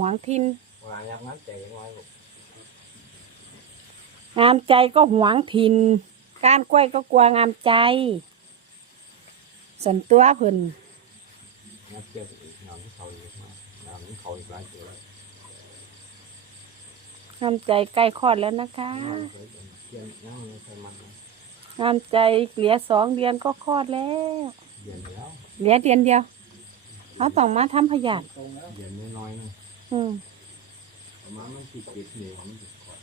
หวงทินเวลายับงั้นใจยังไงลูกงามใจก็หวงทินก้านกล้วยก็กลัวงามใจสันตัวเพิ่นยับเจ็บอีกหนอนที่เขาอีกมากหนอนที่เขาอีกหลายตัวแล้วงามใจใกล้คลอดแล้วนะคะยังเคยเป็นเพี้ยนยังไม่เคยมันนะงามใจเหลือสองเดือนก็คลอดแล้วเดือนแล้วเหลือเดือนเดียวเขาต้องมาทำพยาธิเดือนน้อยๆนึง อืมประมาณมันติดติดเหนียวมันติดก่อน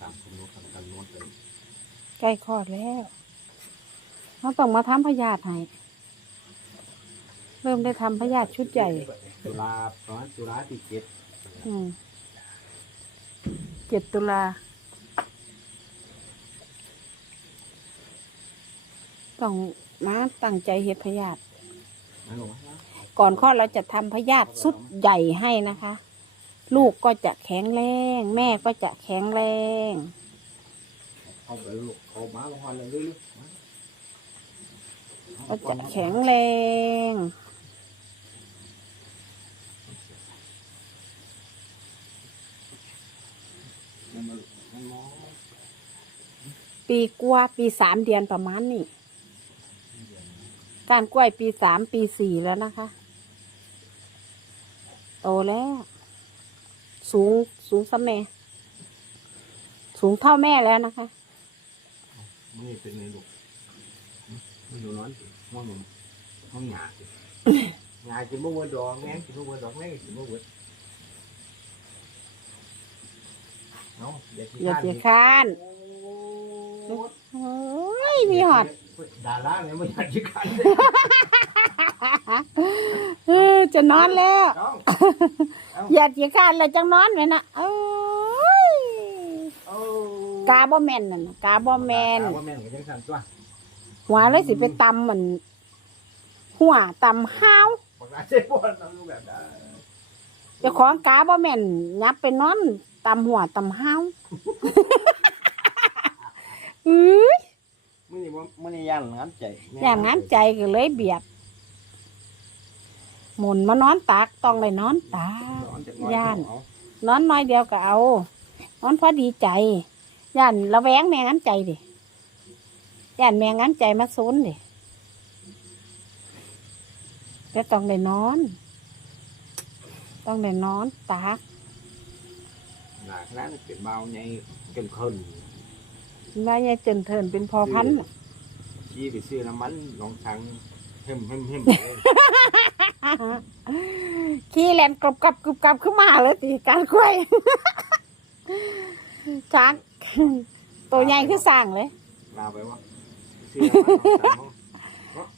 ตามคำนวณทำกันนวดเลยใกล้คลอดแล้วเขาต้องมาทำพยาธิให้เริ่มได้ทำพยาธิชุดใหญ่ ตุลาประมาณตุลาที่เจ็ดอืมเจ็ดตุลา ต้องมาตั้งใจเฮ็ดพยาธิ นั่นหรอวะ ก่อนคลอดเราจะทำพยาธิสุดใหญ่ให้นะคะ ลูกก็จะแข็งแรง แม่ก็จะแข็งแรงเอาไปลูกเอามาลงหันเลยเรื่อยก็จะแข็งแรงปีกว่าปีสามเดือนประมาณนี้ การกล้วยปีสามปีสี่แล้วนะคะ โตแล้ว สูงสูงสัมแม่สูงเท่าแม่แล้วนะคะนี่เป็นไงลูกมันอยู่ร้อนห้องหนุ่มห้องหยาหยากินมะม่วงดอกแม่กินมะม่วงดอกแม่กินมะม่วงเนาะอย่าอย่าขี้เสียข้านค้านโอ้ยมีหอดดาราเนี่ยไม่อยากขี้ข้านเออ จะนอนแล้วน้องอย่าเสียค้านเลยจังนอนไหมนะเอ้ยโอ้กาบ่แมนน่ะนะกาบ่แมนกาบ่แม่นก็จังซั่นตัวหัวเลยสิไปตำเหมือนหัวตำห้าวปากกาเจ็บปวดน้องแบบนั้นเจ้าของกาบ่แม่นยับไปนอนตำหัวตำห้าวอือมื้อนี้บ่มื้อนี้ย่านงามใจอย่างน้ำใจก็เลยเบียด หมุนมานอนตากต้องได้นอนตากย่านนอนน้อยเดียวก็เอา นอนพอดีใจ ย่านระแวงแม่งั้นใจดิย่านแม่งั้นใจมาซนดิแต่ต้องได้นอน ต้องได้นอนตากหนักนั้นเป็นเบาใหญ่จนขึ้นว่ายายเจนเทินเป็นพอพันธุ์ขี่ไปซื้อน้ำมันล องทางเห็มเห็มเห็มเลยขี้แลนกรบกับกรุบกับขึ้นมาเลยตีการกล้วยช้างตัวใหญ่คือสั่งเลย ลาไปว่าซื้อน้ำมันลองทางเนาะ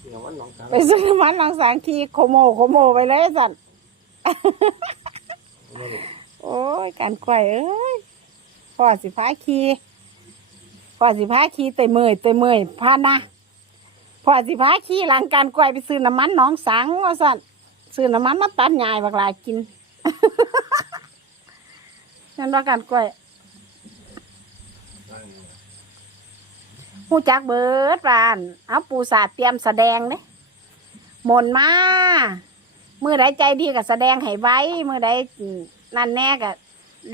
ซื้อน้ำมันลองทางไปซื้อน้ำมันลองสางขี้โคโมโคโมไปเลยสันโอ้ยการกล้วยเอ้ยพ่อสิพาขี้พ่อสิพาขี้เตยเมยเตยเมยพานะ พ่อสิพาขี้หลังการกล้วยไปซื้อน้ำมันน้องสังว่าสันซื้อน้ำมันมาตัดยายบักหลายกินนั่นว่าการกล้วยหูจักเบิดปาน เอาปูสาเตรียมแสดงเด้หมนมามือใดใจดีก็แสดงให้ไว้ มือใดนั่นแน่ก็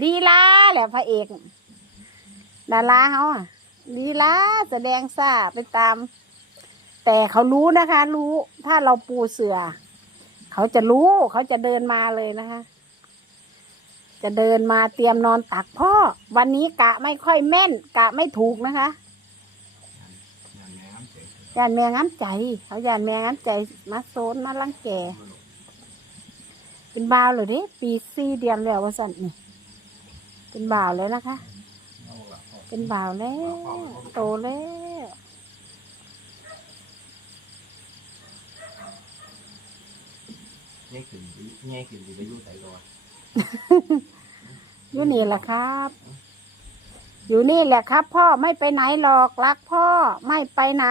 ลีลาแหละพระเอกดาราเขาอะลีลาแสดงซาไปตาม แต่เขารู้นะคะ รู้ถ้าเราปูเสือ เขาจะรู้เขาจะเดินมาเลยนะคะ จะเดินมาเตรียมนอนตักพ่อ วันนี้กะไม่ค่อยแม่น กะไม่ถูกนะคะยานแมงน้ำใจ เขายานแมงน้ำใจมาโซนมาลังแกเป็นบ่าวเลยเด้ปีสี่เดือนแล้ววสันนี่เป็นบ่าวแล้วนะคะ เป็นบ่าวแล้ว โตแล้ว แง่ขึ้นแง่ขึ้นไปอยู่ไส่ก่อนอยู่นี่แหละครับ อยู่นี่แหละครับ พ่อไม่ไปไหนหรอกรักพ่อไม่ไปไหน